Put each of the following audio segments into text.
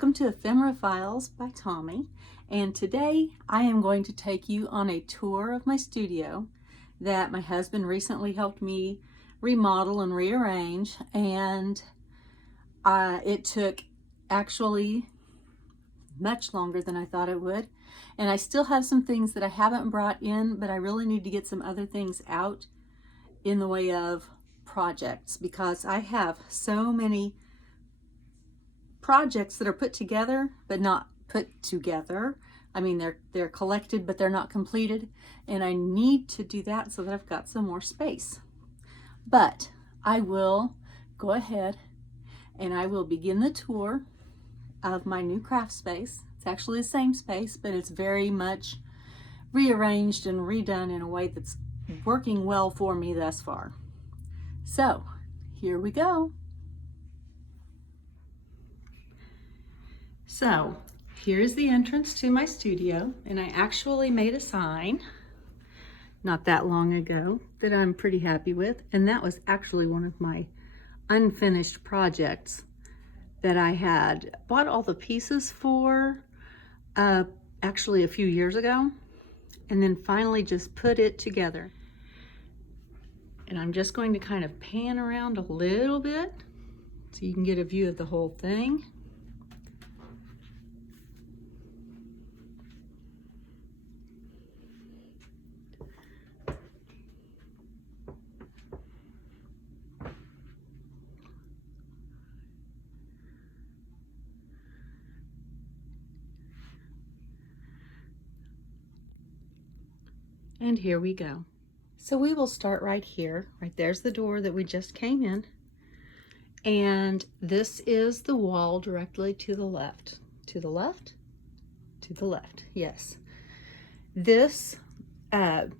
Welcome to Ephemera Files by Tommy, and today I am going to take you on a tour of my studio that my husband recently helped me remodel and rearrange, and it took actually much longer than I thought it would, and I still have some things that I haven't brought in, but I really need to get some other things out in the way of projects because I have so many projects that are put together but not put together. I mean, they're collected but they're not completed, and I need to do that so that I've got some more space. But I will go ahead and I will begin the tour of my new craft space. It's actually the same space, but it's very much rearranged and redone in a way that's working well for me thus far. So here we go. So here's the entrance to my studio, and I actually made a sign not that long ago that I'm pretty happy with, and that was actually one of my unfinished projects that I had bought all the pieces for actually a few years ago, and then finally just put it together. And I'm just going to kind of pan around a little bit so you can get a view of the whole thing. And here we go. So we will start right here. Right there's the door that we just came in. And this is the wall directly to the left. To the left? To the left, yes. This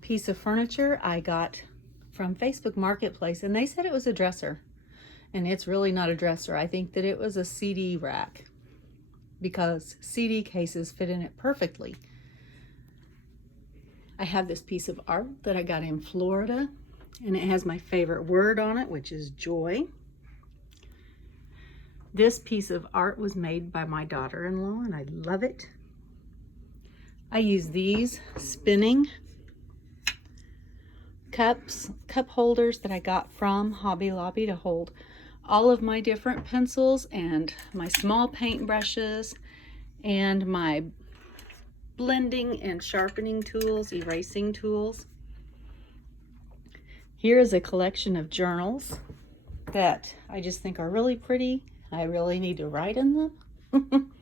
piece of furniture I got from Facebook Marketplace, and they said it was a dresser. And it's really not a dresser. I think that it was a CD rack because CD cases fit in it perfectly. I have this piece of art that I got in Florida, and it has my favorite word on it, which is joy. This piece of art was made by my daughter-in-law, and I love it. I use these spinning cup holders that I got from Hobby Lobby to hold all of my different pencils and my small paint brushes and my blending and sharpening tools, erasing tools. Here is a collection of journals that I just think are really pretty. I really need to write in them.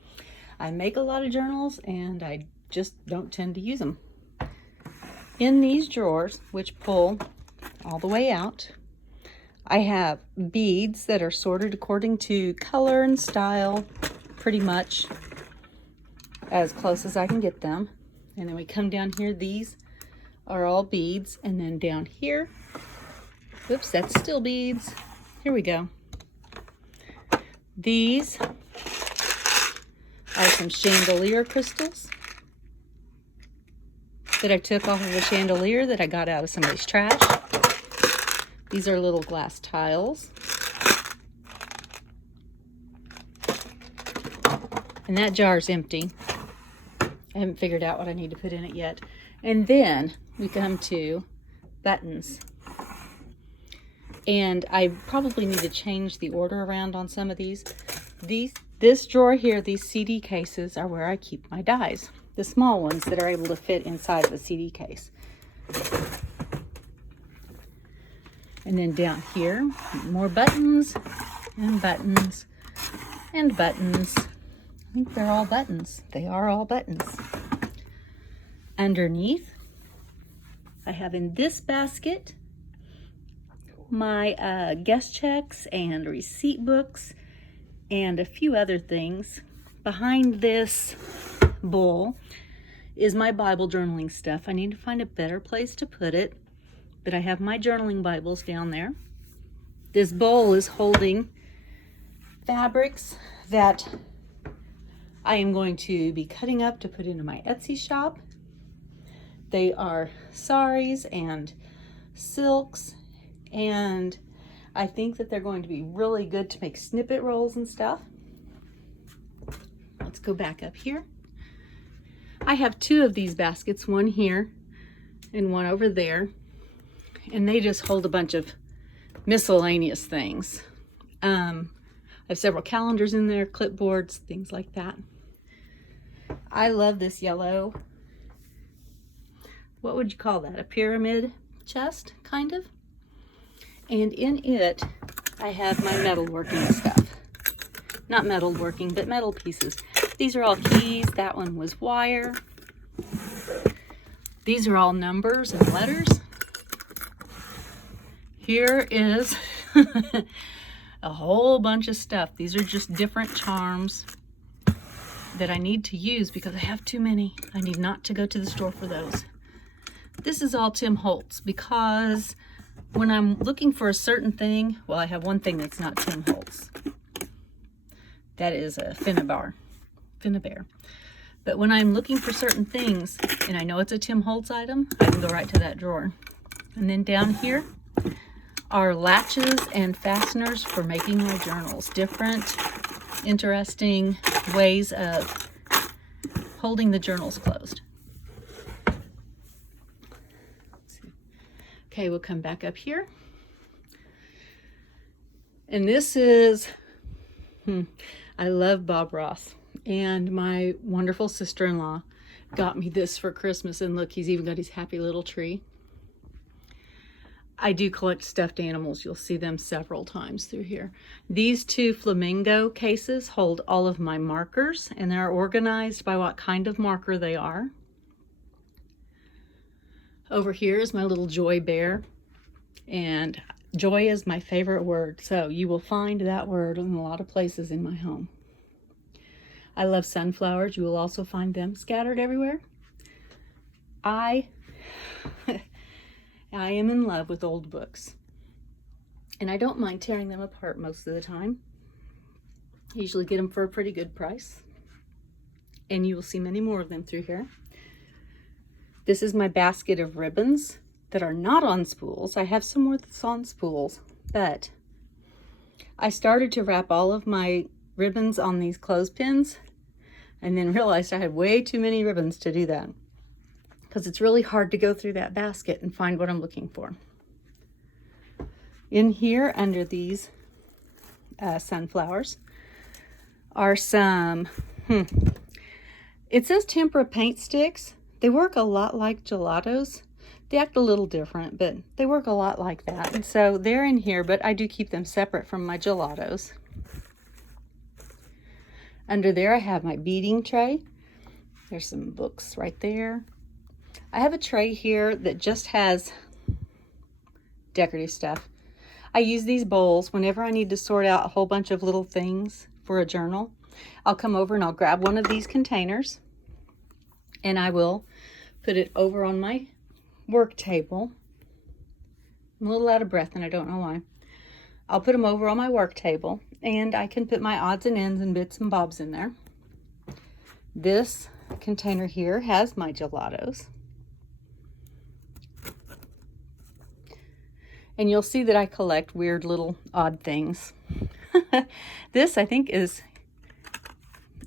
I make a lot of journals and I just don't tend to use them. In these drawers, which pull all the way out, I have beads that are sorted according to color and style, pretty much as close as I can get them. And then we come down here, these are all beads, and then down here, whoops, that's still beads. Here we go. These are some chandelier crystals that I took off of a chandelier that I got out of somebody's trash. These are little glass tiles. And that jar's empty. I haven't figured out what I need to put in it yet. And then we come to buttons. And I probably need to change the order around on some of these. This drawer here, these CD cases, are where I keep my dies. The small ones that are able to fit inside of a CD case. And then down here, more buttons and buttons and buttons. I think they're all buttons. They are all buttons. Underneath, I have in this basket my guest checks and receipt books and a few other things. Behind this bowl is my Bible journaling stuff. I need to find a better place to put it, but I have my journaling Bibles down there. This bowl is holding fabrics that I am going to be cutting up to put into my Etsy shop. They are saris and silks, and I think that they're going to be really good to make snippet rolls and stuff. go back up here. I have two of these baskets, one here and one over there, and they just hold a bunch of miscellaneous things. I have several calendars in there, clipboards, things like that. I love this yellow, what would you call that? A pyramid chest, kind of? And in it, I have my metalworking stuff. Not metalworking, but metal pieces. These are all keys. That one was wire. These are all numbers and letters. Here is a whole bunch of stuff. These are just different charms that I need to use because I have too many. I need not to go to the store for those. This is all Tim Holtz because when I'm looking for a certain thing, well, I have one thing that's not Tim Holtz. That is a Finnabair. But when I'm looking for certain things and I know it's a Tim Holtz item, I can go right to that drawer. And then down here are latches and fasteners for making my journals. Different, interesting ways of holding the journals closed. Okay, we'll come back up here. And this is, I love Bob Ross. And my wonderful sister-in-law got me this for Christmas. And look, he's even got his happy little tree. I do collect stuffed animals. You'll see them several times through here. These two flamingo cases hold all of my markers, and they're organized by what kind of marker they are. Over here is my little joy bear, and joy is my favorite word, so you will find that word in a lot of places in my home. I love sunflowers. You will also find them scattered everywhere. I am in love with old books, and I don't mind tearing them apart most of the time. I usually get them for a pretty good price, and you will see many more of them through here. This is my basket of ribbons that are not on spools. I have some more that's on spools, but I started to wrap all of my ribbons on these clothespins and then realized I had way too many ribbons to do that because it's really hard to go through that basket and find what I'm looking for. In here under these sunflowers are some, it says tempera paint sticks. They work a lot like gelatos. They act a little different, but they work a lot like that. And so they're in here, but I do keep them separate from my gelatos. Under there, I have my beading tray. There's some books right there. I have a tray here that just has decorative stuff. I use these bowls whenever I need to sort out a whole bunch of little things for a journal. I'll come over and I'll grab one of these containers and I will put it over on my work table. I'm a little out of breath and I don't know why. I'll put them over on my work table and I can put my odds and ends and bits and bobs in there. This container here has my gelatos. And you'll see that I collect weird little odd things. This I think is,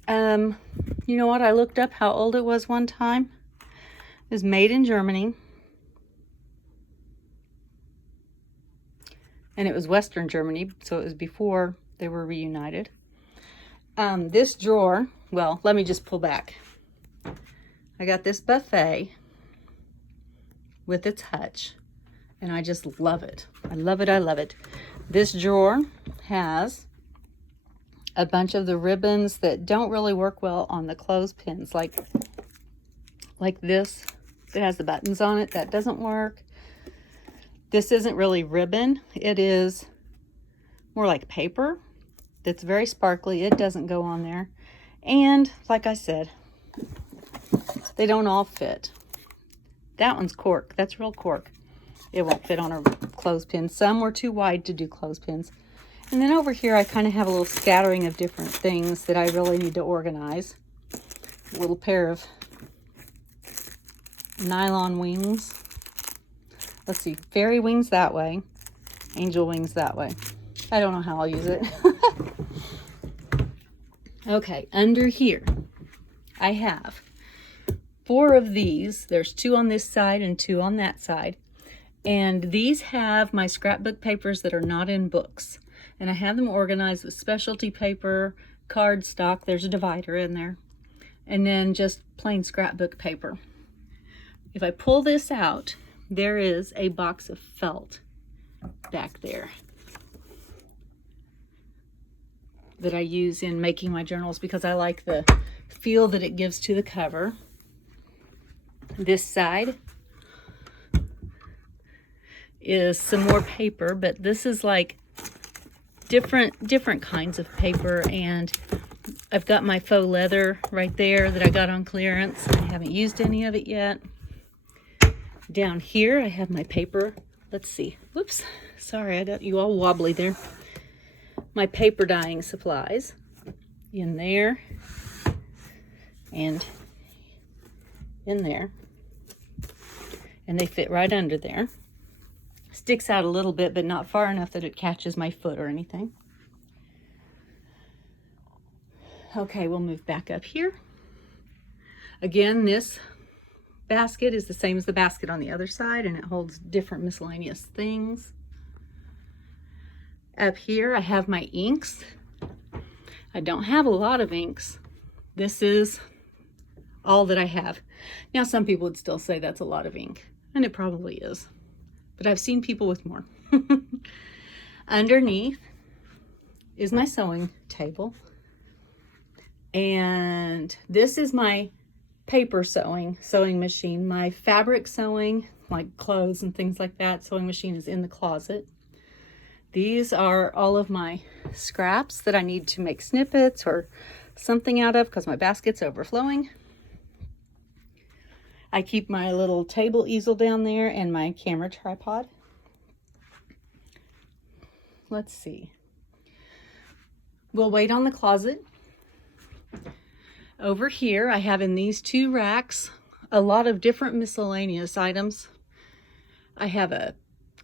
you know what? I looked up how old it was one time. It was made in Germany. And it was Western Germany, so it was before they were reunited. This drawer, well, let me just pull back. I got this buffet with its hutch, and I just love it. I love it, I love it. This drawer has a bunch of the ribbons that don't really work well on the clothespins, like this that has the buttons on it. That doesn't work. This isn't really ribbon. It is more like paper that's very sparkly. It doesn't go on there. And like I said, they don't all fit. That one's cork. That's real cork. It won't fit on a clothespin. Some were too wide to do clothespins. And then over here, I kind of have a little scattering of different things that I really need to organize. A little pair of nylon wings. Let's see, fairy wings that way, angel wings that way. I don't know how I'll use it. Okay, under here, I have 4 of these. There's 2 on this side and 2 on that side. And these have my scrapbook papers that are not in books. And I have them organized with specialty paper, cardstock, there's a divider in there, and then just plain scrapbook paper. If I pull this out, there is a box of felt back there that I use in making my journals because I like the feel that it gives to the cover. This side is some more paper, but this is like different kinds of paper, and I've got my faux leather right there that I got on clearance. I haven't used any of it yet. Down here I have my paper. Let's see. Whoops. Sorry, I got you all wobbly there. My paper dyeing supplies in there and in there. And they fit right under there. Sticks out a little bit, but not far enough that it catches my foot or anything. Okay, we'll move back up here. Again, this basket is the same as the basket on the other side, and it holds different miscellaneous things. Up here, I have my inks. I don't have a lot of inks. This is all that I have. Now, some people would still say that's a lot of ink, and it probably is. But I've seen people with more. Underneath is my sewing table. And this is my paper sewing machine. My fabric sewing, like clothes and things like that, sewing machine is in the closet. These are all of my scraps that I need to make snippets or something out of because my basket's overflowing. I keep my little table easel down there and my camera tripod. Let's see. We'll wait on the closet. Over here, I have in these 2 racks a lot of different miscellaneous items. I have a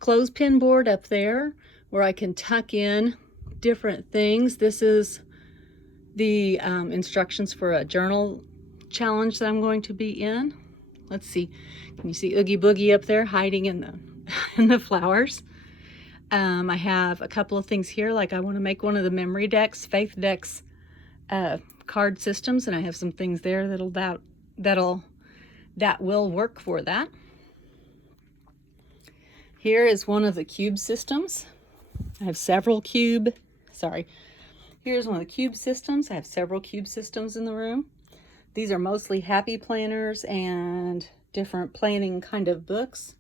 clothespin board up there where I can tuck in different things. This is the instructions for a journal challenge that I'm going to be in. Let's see. Can you see Oogie Boogie up there hiding in the flowers? I have a couple of things here, like I want to make one of the memory decks, Faith decks, card systems, and I have some things there that will work for that. Here is one of the cube systems. I have several cube. Here's one of the cube systems. I have several cube systems in the room. These are mostly happy planners and different planning kind of books.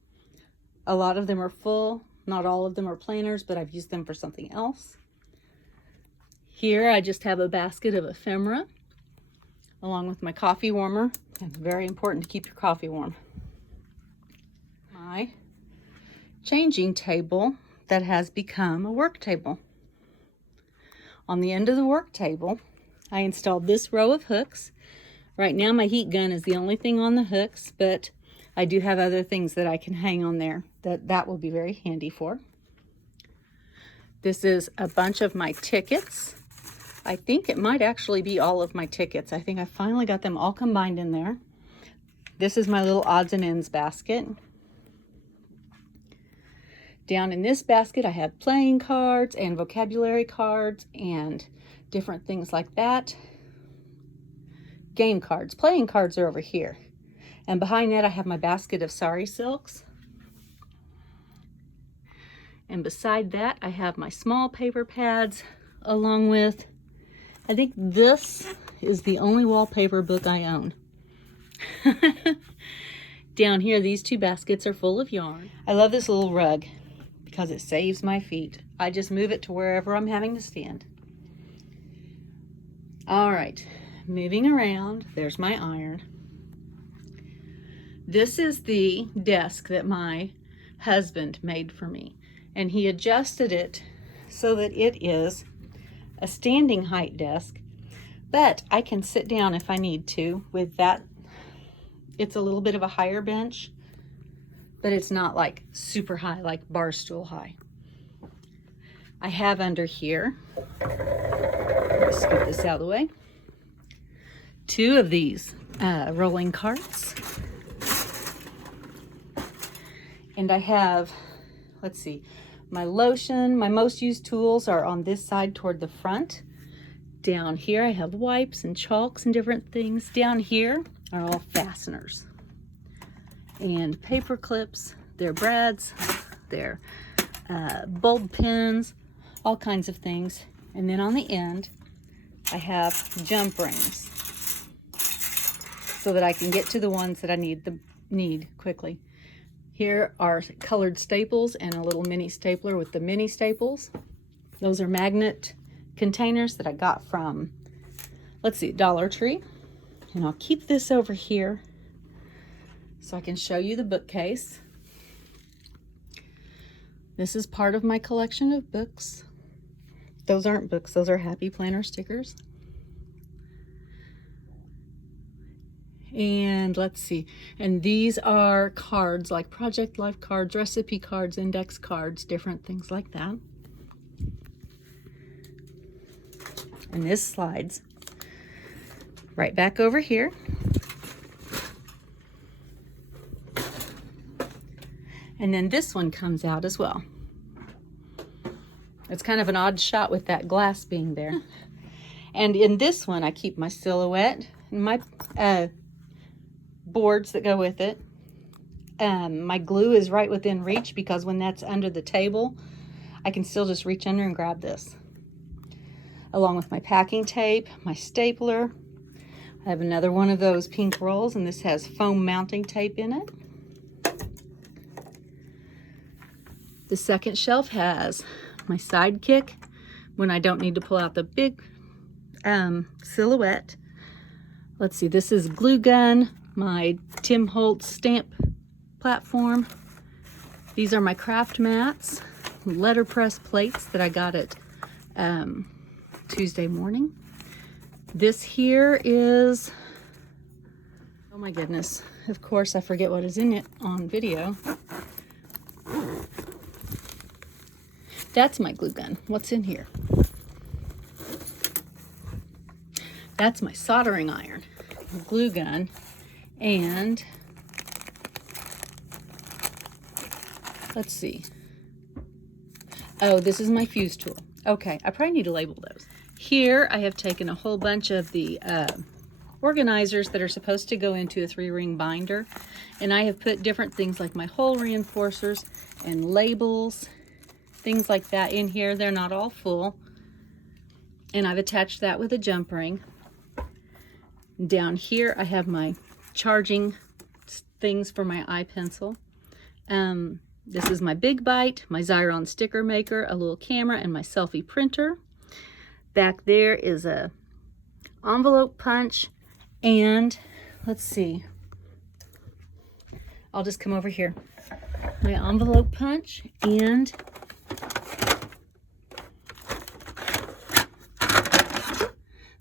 A lot of them are full. Not all of them are planners, but I've used them for something else. Here I just have a basket of ephemera along with my coffee warmer. It's very important to keep your coffee warm. My changing table that has become a work table. On the end of the work table, I installed this row of hooks. Right now my heat gun is the only thing on the hooks, but I do have other things that I can hang on there that will be very handy for. This is a bunch of my tickets. I think it might actually be all of my tickets. I think I finally got them all combined in there. This is my little odds and ends basket. Down in this basket, I have playing cards and vocabulary cards and different things like that. Game cards. Playing cards are over here. And behind that, I have my basket of sari silks. And beside that, I have my small paper pads along with, I think this is the only wallpaper book I own. Down here, these 2 baskets are full of yarn. I love this little rug because it saves my feet. I just move it to wherever I'm having to stand. All right, moving around, there's my iron. This is the desk that my husband made for me, and he adjusted it so that it is a standing height desk, but I can sit down if I need to with that. It's a little bit of a higher bench, but it's not like super high, like bar stool high. I have under here, let me scoot this out of the way, 2 of these rolling carts. And I have, let's see, my lotion, my most used tools are on this side toward the front. Down here I have wipes and chalks and different things. Down here are all fasteners and paper clips. They're brads, they're bulb pins, all kinds of things. And then on the end I have jump rings so that I can get to the ones that I need quickly. Here are colored staples and a little mini stapler with the mini staples. Those are magnet containers that I got from, let's see, Dollar Tree. And I'll keep this over here so I can show you the bookcase. This is part of my collection of books. Those aren't books, those are Happy Planner stickers. And let's see, and these are cards like Project Life cards, recipe cards, index cards, different things like that. And this slides right back over here. And then this one comes out as well. It's kind of an odd shot with that glass being there. And in this one, I keep my silhouette and my boards that go with it. My glue is right within reach because when that's under the table, I can still just reach under and grab this. Along with my packing tape, my stapler. I have another one of those pink rolls, and this has foam mounting tape in it. The second shelf has my sidekick when I don't need to pull out the big silhouette. Let's see, this is glue gun, my Tim Holtz stamp platform. These are my craft mats, letterpress plates that I got at Tuesday morning. This here is, oh my goodness, of course I forget what is in it on video. That's my glue gun. What's in here? That's my soldering iron, glue gun, and let's see. Oh, this is my fuse tool. Okay, I probably need to label those. Here I have taken a whole bunch of the organizers that are supposed to go into a 3-ring binder, and I have put different things like my hole reinforcers and labels, things like that in here. They're not all full. And I've attached that with a jump ring. Down here I have my charging things for my eye pencil. This is my Big Bite, my Xyron sticker maker, a little camera, and my selfie printer. Back there is a envelope punch, and let's see, I'll just come over here. My envelope punch, and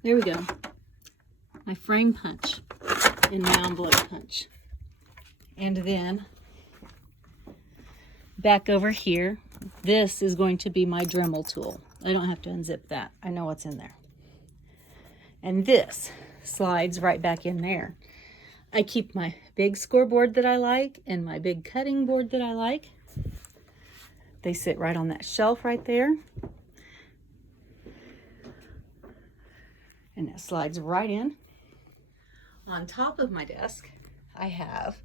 there we go. My frame punch in my envelope punch. And then back over here, this is going to be my Dremel tool. I don't have to unzip that. I know what's in there. And this slides right back in there. I keep my big scoreboard that I like and my big cutting board that I like. They sit right on that shelf right there. And that slides right in. On top of my desk, I have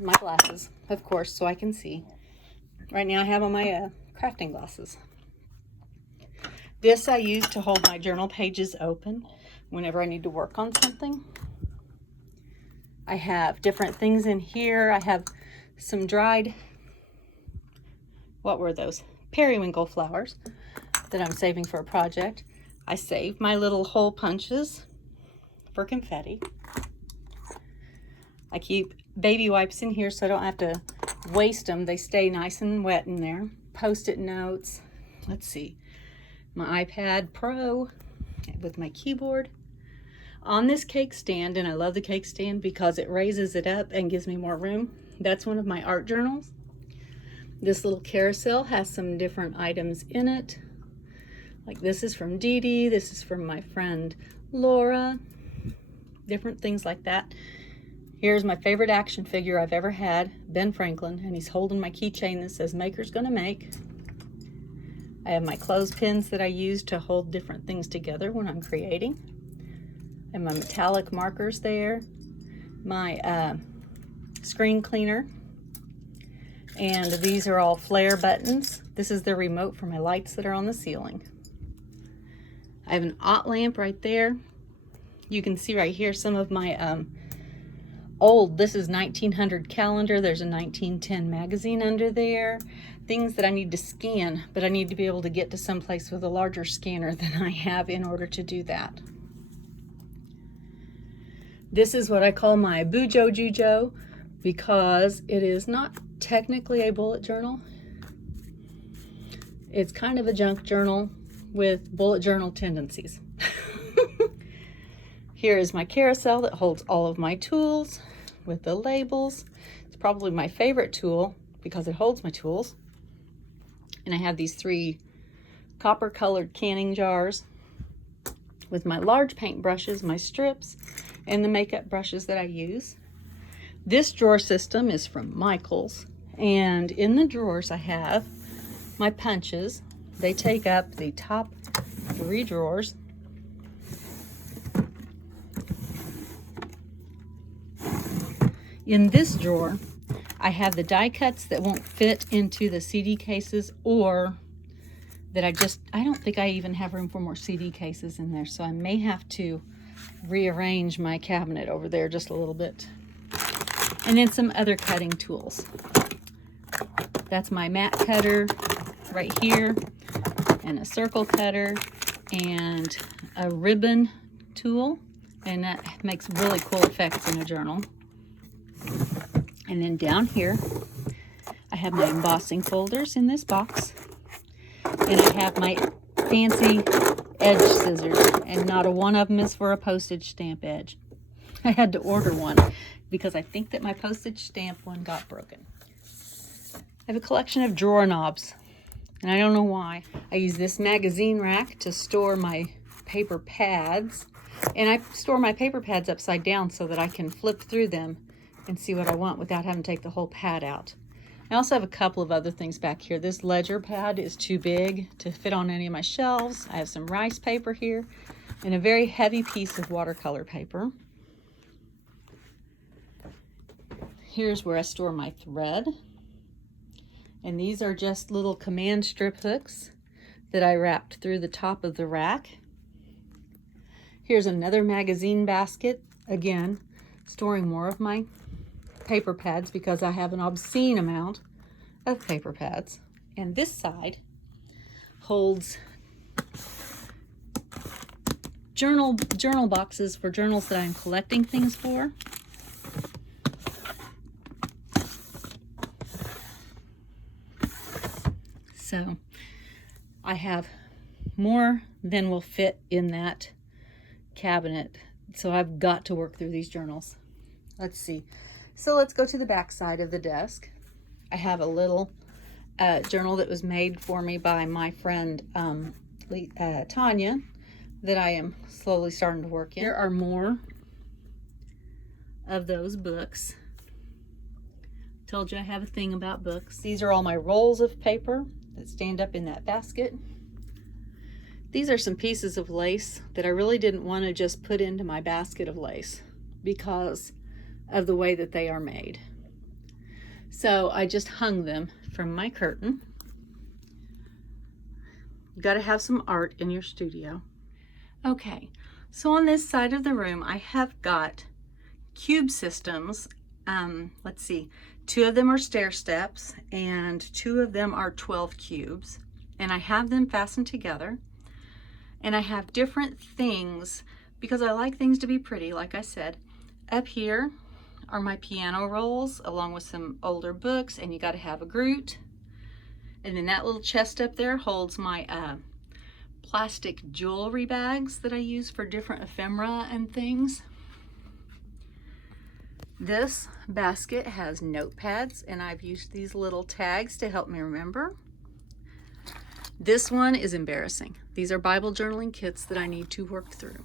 my glasses, of course, so I can see. Right now I have on my crafting glasses. This I use to hold my journal pages open whenever I need to work on something. I have different things in here. I have some dried, what were those? Periwinkle flowers that I'm saving for a project. I save my little hole punches for confetti. I keep baby wipes in here so I don't have to waste them. They stay nice and wet in there. Post-it notes. Let's see. My iPad Pro with my keyboard. On this cake stand, and I love the cake stand because it raises it up and gives me more room. That's one of my art journals. This little carousel has some different items in it. Like this is from Dee Dee. This is from my friend Laura, different things like that. Here's my favorite action figure I've ever had, Ben Franklin, and he's holding my keychain that says Maker's Gonna Make. I have my clothespins that I use to hold different things together when I'm creating. And my metallic markers there, my screen cleaner, and these are all flare buttons. This is the remote for my lights that are on the ceiling. I have an OT lamp right there. You can see right here some of my this is 1900 calendar. There's a 1910 magazine under there. Things that I need to scan, but I need to be able to get to someplace with a larger scanner than I have in order to do that. This is what I call my Bujo Jujo because it is not technically a bullet journal. It's kind of a junk journal with bullet journal tendencies. Here is my carousel that holds all of my tools with the labels. It's probably my favorite tool because it holds my tools. And I have these 3 copper colored canning jars with my large paint brushes, my strips, and the makeup brushes that I use. This drawer system is from Michaels, and in the drawers I have my punches. They take up the top 3 drawers. In this drawer, I have the die cuts that won't fit into the CD cases, or that I don't think I even have room for more CD cases in there, so I may have to rearrange my cabinet over there just a little bit. And then some other cutting tools. That's my mat cutter right here, and a circle cutter, and a ribbon tool, and that makes really cool effects in a journal. And then down here, I have my embossing folders in this box, and I have my fancy edge scissors, and not a one of them is for a postage stamp edge. I had to order one because I think that my postage stamp one got broken. I have a collection of drawer knobs, and I don't know why. I use this magazine rack to store my paper pads, and I store my paper pads upside down so that I can flip through them and see what I want without having to take the whole pad out. I also have a couple of other things back here. This ledger pad is too big to fit on any of my shelves. I have some rice paper here and a very heavy piece of watercolor paper. Here's where I store my thread. And these are just little command strip hooks that I wrapped through the top of the rack. Here's another magazine basket, again, storing more of my paper pads because I have an obscene amount of paper pads. And this side holds journal boxes for journals that I'm collecting things for. So I have more than will fit in that cabinet. So I've got to work through these journals. Let's see. So let's go to the back side of the desk. I have a little journal that was made for me by my friend Tanya that I am slowly starting to work in. There are more of those books. Told you I have a thing about books. These are all my rolls of paper that stand up in that basket. These are some pieces of lace that I really didn't want to just put into my basket of lace because of the way that they are made. So I just hung them from my curtain. You got to have some art in your studio. Okay, so on this side of the room, I have got cube systems. Let's see, 2 of them are stair steps and 2 of them are 12 cubes. And I have them fastened together. And I have different things because I like things to be pretty, like I said. Up here are my piano rolls along with some older books, and you got to have a Groot. And then that little chest up there holds my plastic jewelry bags that I use for different ephemera and things. This basket has notepads, and I've used these little tags to help me remember. This one is embarrassing. These are Bible journaling kits that I need to work through.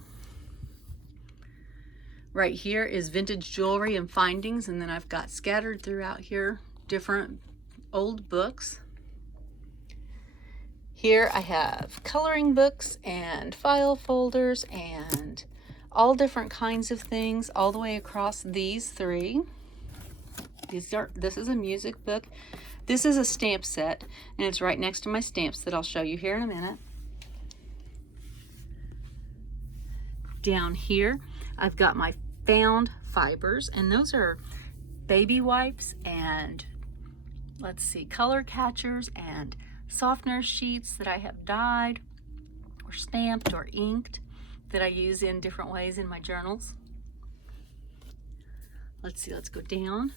Right here is vintage jewelry and findings, and then I've got scattered throughout here different old books. Here I have coloring books and file folders and all different kinds of things all the way across these three. This is a music book. This is a stamp set, and it's right next to my stamps that I'll show you here in a minute. Down here, I've got my found fibers, and those are baby wipes and, let's see, color catchers and softener sheets that I have dyed or stamped or inked that I use in different ways in my journals. Let's see, let's go down.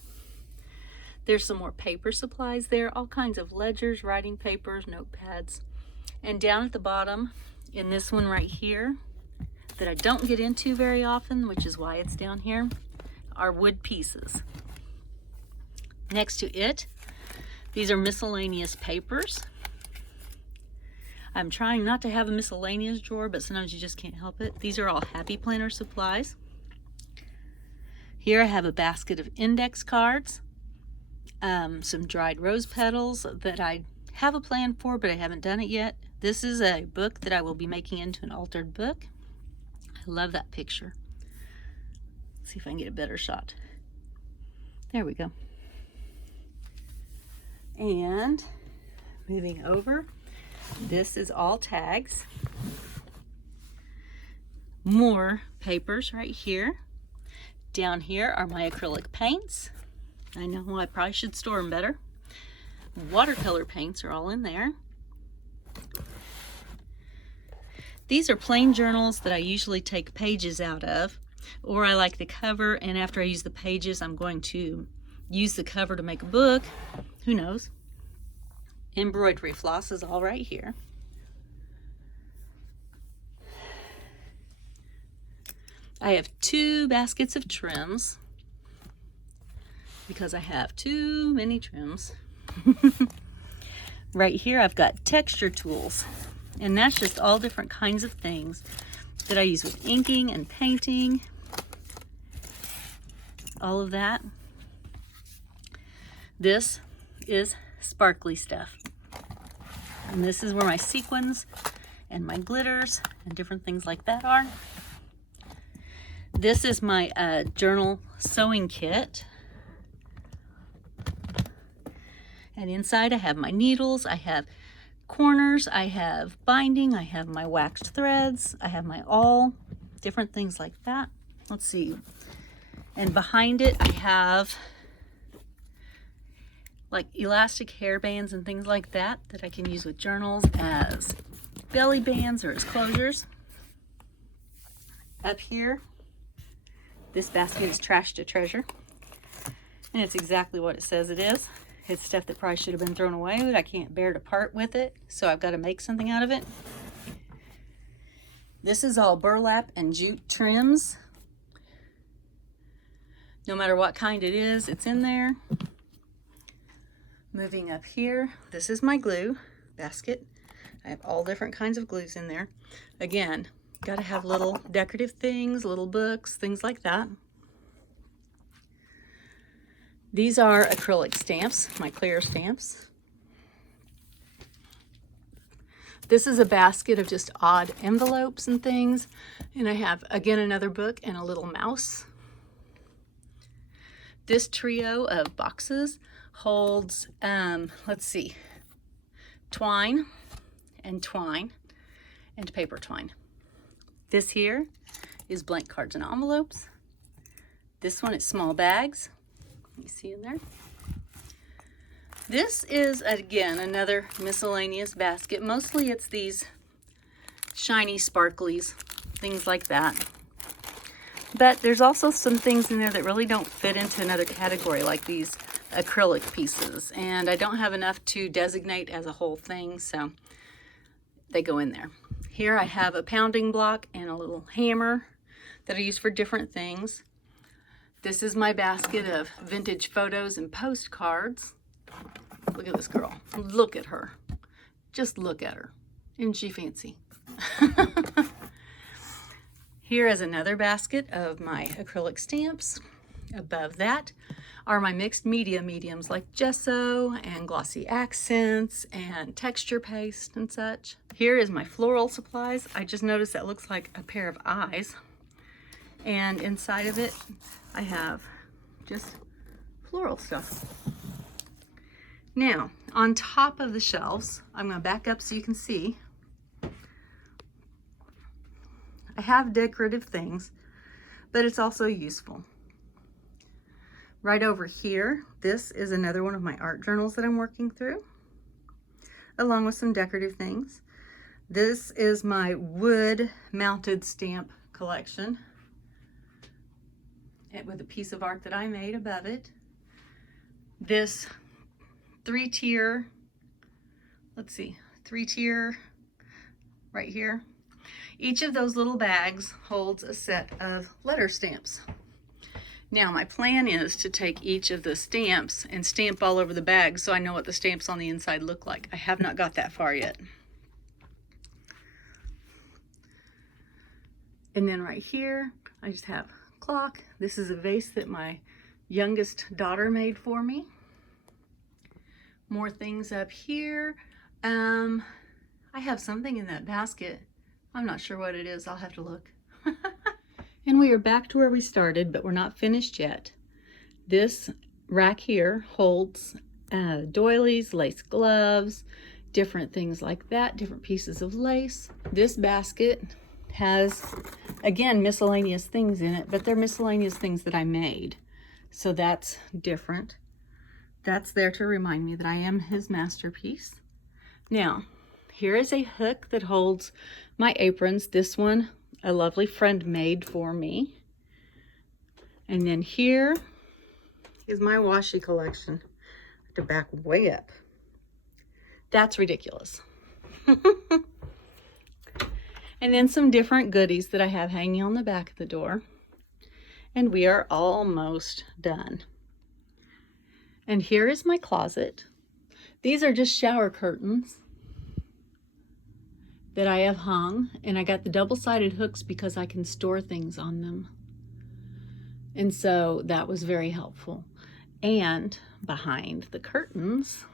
There's some more paper supplies there, all kinds of ledgers, writing papers, notepads. And down at the bottom, in this one right here, that I don't get into very often, which is why it's down here, are wood pieces. Next to it, these are miscellaneous papers. I'm trying not to have a miscellaneous drawer, but sometimes you just can't help it. These are all Happy Planner supplies. Here I have a basket of index cards, some dried rose petals that I have a plan for, but I haven't done it yet. This is a book that I will be making into an altered book. I love that picture. Let's see if I can get a better shot. There we go. And moving over, this is all tags. More papers right here. Down here are my acrylic paints. I know I probably should store them better. Watercolor paints are all in there. These are plain journals that I usually take pages out of, or I like the cover, and after I use the pages, I'm going to use the cover to make a book. Who knows? Embroidery floss is all right here. I have 2 baskets of trims because I have too many trims. Right here I've got texture tools, and that's just all different kinds of things that I use with inking and painting, all of that. This is sparkly stuff, and this is where my sequins and my glitters and different things like that are. This is my journal sewing kit, and inside I have my needles, I have corners, I have binding, I have my waxed threads, I have my awl, different things like that. Let's see, and behind it I have like elastic hair bands and things like that that I can use with journals as belly bands or as closures. Up here, this basket is trash to treasure, and it's exactly what it says it is. It's stuff that probably should have been thrown away, but I can't bear to part with it, so I've got to make something out of it. This is all burlap and jute trims. No matter what kind it is, it's in there. Moving up here, this is my glue basket. I have all different kinds of glues in there. Again, got to have little decorative things, little books, things like that. These are acrylic stamps, my clear stamps. This is a basket of just odd envelopes and things. And I have, again, another book and a little mouse. This trio of boxes holds, let's see, twine and paper twine. This here is blank cards and envelopes. This one is small bags. You see in there. This is, again, another miscellaneous basket. Mostly it's these shiny sparklies, things like that. But there's also some things in there that really don't fit into another category, like these acrylic pieces. And I don't have enough to designate as a whole thing, so they go in there. Here I have a pounding block and a little hammer that I use for different things. This is my basket of vintage photos and postcards. Look at this girl. Look at her. Just look at her. Isn't she fancy? Here is another basket of my acrylic stamps. Above that are my mixed media mediums like gesso and glossy accents and texture paste and such. Here is my Floral Supplies. I just noticed that looks like a pair of eyes. And inside of it, I have just floral stuff. Now, on top of the shelves, I'm going to back up so you can see. I have decorative things, but it's also useful. Right over here, this is another one of my art journals that I'm working through, along with some decorative things. This is my wood mounted stamp collection with a piece of art that I made above it. This three-tier right here. Each of those little bags holds a set of letter stamps. Now my plan is to take each of the stamps and stamp all over the bag so I know what the stamps on the inside look like. I have not got that far yet. And then right here, I just have a clock. This is a vase that my youngest daughter made for me. More things up here. I have something in that basket. I'm not sure what it is. I'll have to look. And we are back to where we started, but we're not finished yet. This rack here holds doilies, lace gloves, different things like that, different pieces of lace. This basket has, again, miscellaneous things in it, but they're miscellaneous things that I made. So that's different. That's there to remind me that I am his masterpiece. Now, here is a hook that holds my aprons. This one, a lovely friend made for me. And then here is my washi collection. I have to back way up. That's ridiculous. And then some different goodies that I have hanging on the back of the door. And we are almost done. And here is my closet. These are just shower curtains that I have hung, and I got the double-sided hooks because I can store things on them. And so that was very helpful. And behind the curtains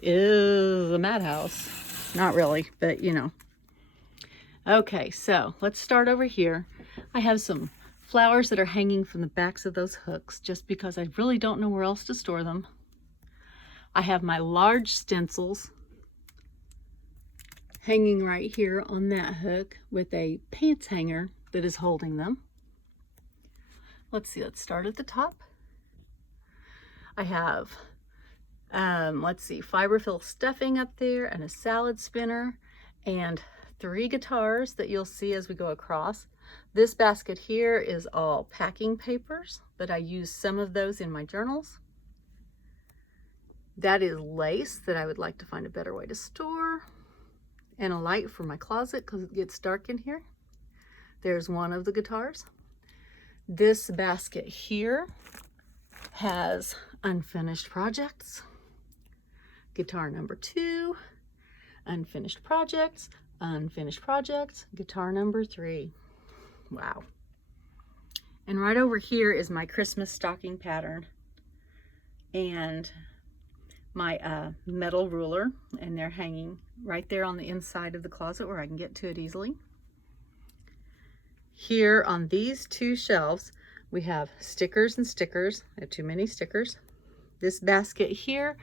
is a madhouse. Not really, but you know. Okay, so let's start over here. I have some flowers that are hanging from the backs of those hooks just because I really don't know where else to store them. I have my large stencils hanging right here on that hook with a pants hanger that is holding them. Let's see, let's start at the top. I have, fiberfill stuffing up there and a salad spinner and 3 guitars that you'll see as we go across. This basket here is all packing papers, but I use some of those in my journals. That is lace that I would like to find a better way to store. And a light for my closet because it gets dark in here. There's one of the guitars. This basket here has unfinished projects. Guitar number 2, unfinished projects, guitar number 3. Wow. And right over here is my Christmas stocking pattern and my metal ruler, and they're hanging right there on the inside of the closet where I can get to it easily. Here on these 2 shelves, we have stickers and stickers. I have too many stickers. This basket here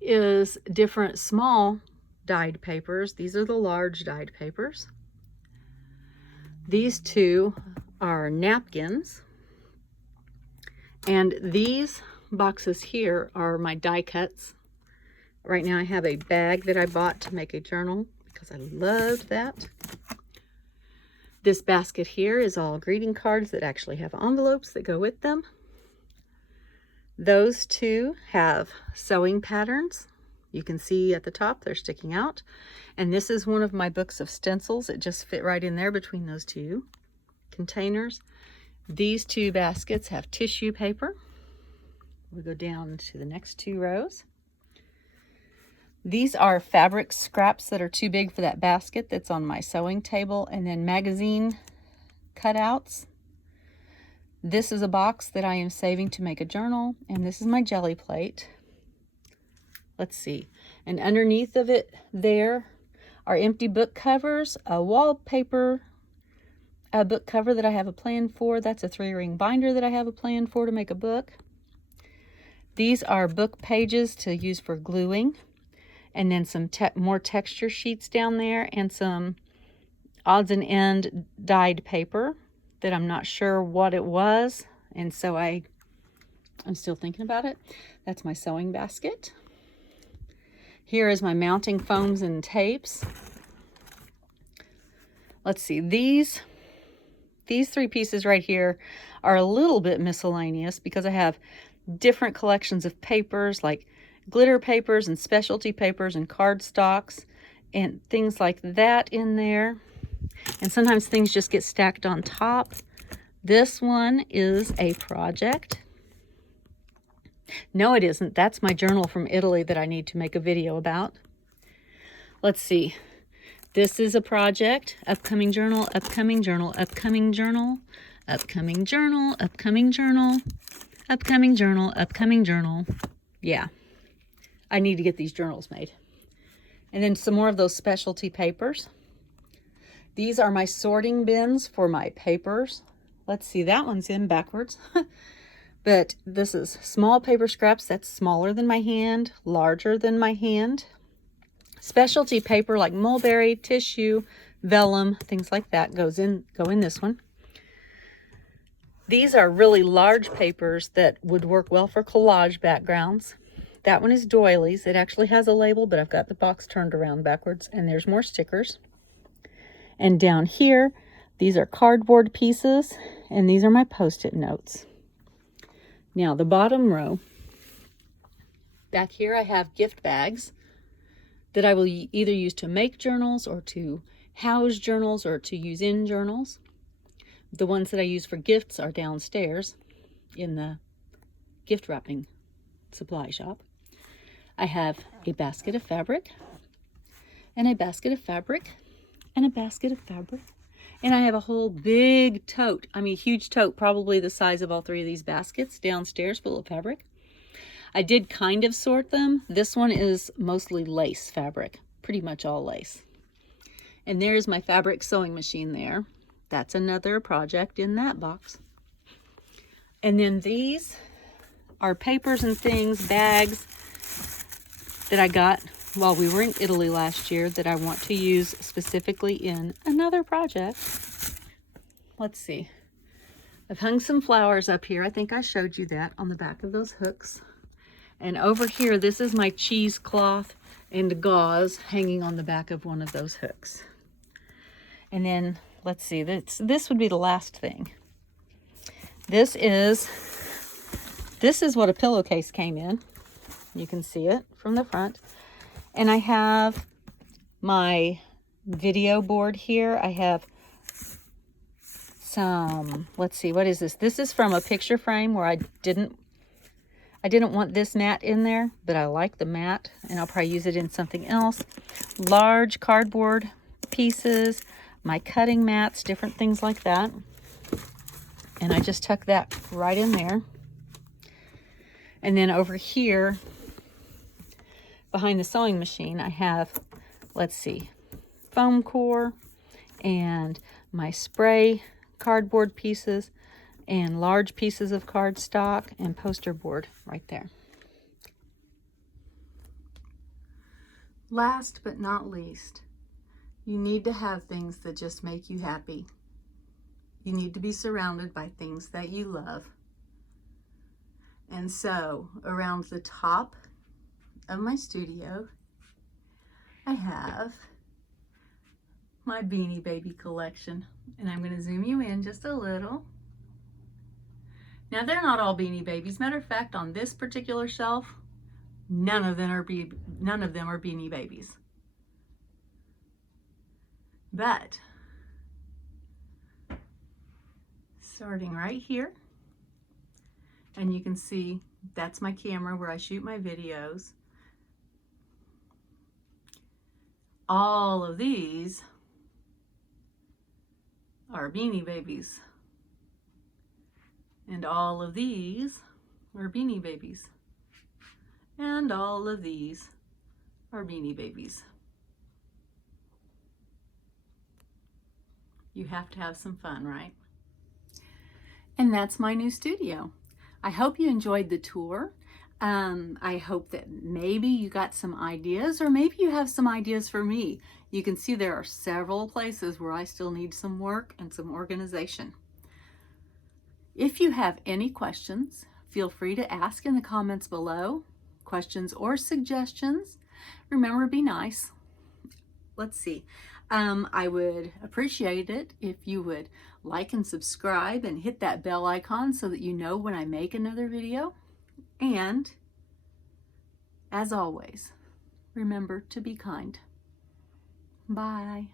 is different small dyed papers. These are the large dyed papers. These 2 are napkins. And these boxes here are my die cuts. Right now I have a bag that I bought to make a journal because I loved that. This basket here is all greeting cards that actually have envelopes that go with them. Those 2 have sewing patterns. You can see at the top they're sticking out. And this is one of my books of stencils. It just fit right in there between those 2 containers. These 2 baskets have tissue paper. We'll go down to the next 2 rows. These are fabric scraps that are too big for that basket that's on my sewing table, and then magazine cutouts. This is a box that I am saving to make a journal, and this is my jelly plate. Let's see. And underneath of it there are empty book covers, a wallpaper, a book cover that I have a plan for. That's a 3-ring binder that I have a plan for to make a book. These are book pages to use for gluing. And then some more texture sheets down there, and some odds and end dyed paper that I'm not sure what it was. And so I'm still thinking about it. That's my sewing basket. Here is my mounting foams and tapes. Let's see, these 3 pieces right here are a little bit miscellaneous because I have different collections of papers, like glitter papers and specialty papers and cardstocks and things like that in there. And sometimes things just get stacked on top. This one is a project. No, it isn't. That's my journal from Italy that I need to make a video about. Let's see. This is a project. Upcoming journal, upcoming journal, upcoming journal, upcoming journal, upcoming journal, upcoming journal, upcoming journal. Yeah, I need to get these journals made. And then some more of those specialty papers. These are my sorting bins for my papers. Let's see, that one's in backwards. But this is small paper scraps. That's smaller than my hand, larger than my hand. Specialty paper like mulberry, tissue, vellum, things like that go in this one. These are really large papers that would work well for collage backgrounds. That one is doilies. It actually has a label, but I've got the box turned around backwards, and there's more stickers. And down here, these are cardboard pieces, and these are my Post-it notes. Now, the bottom row, back here I have gift bags that I will either use to make journals or to house journals or to use in journals. The ones that I use for gifts are downstairs in the gift wrapping supply shop. I have a basket of fabric, and a basket of fabric, and a basket of fabric. And I have a whole big tote, huge tote, probably the size of all 3 of these baskets downstairs full of fabric. I did kind of sort them. This one is mostly lace fabric, pretty much all lace. And there's my fabric sewing machine there. That's another project in that box. And then these are papers and things, bags that I got while we were in Italy last year that I want to use specifically in another project. Let's see. I've hung some flowers up here. I think I showed you that on the back of those hooks. And over here, this is my cheesecloth and gauze hanging on the back of one of those hooks. And then, let's see, this would be the last thing. This is what a pillowcase came in. You can see it from the front. And I have my video board here. I have some, let's see, what is this? This is from a picture frame where I didn't want this mat in there, but I like the mat, and I'll probably use it in something else. Large cardboard pieces, my cutting mats, different things like that. And I just tuck that right in there. And then over here, behind the sewing machine, I have, let's see, foam core and my spray cardboard pieces and large pieces of cardstock and poster board right there. Last but not least, you need to have things that just make you happy. You need to be surrounded by things that you love. And so around the top of my studio, I have my Beanie Baby collection. And I'm going to zoom you in just a little. Now, they're not all Beanie Babies. Matter of fact, on this particular shelf, none of them are Beanie Babies. But starting right here, and you can see that's my camera where I shoot my videos. all of these are Beanie Babies. And all of these are Beanie Babies. And all of these are Beanie Babies. You have to have some fun, right? And that's my new studio. I hope you enjoyed the tour. I hope that maybe you got some ideas, or maybe you have some ideas for me. You can see there are several places where I still need some work and some organization. If you have any questions, feel free to ask in the comments below. Questions or suggestions. Remember, be nice. Let's see. I would appreciate it if you would like and subscribe and hit that bell icon so that you know when I make another video. And as always, remember to be kind. Bye.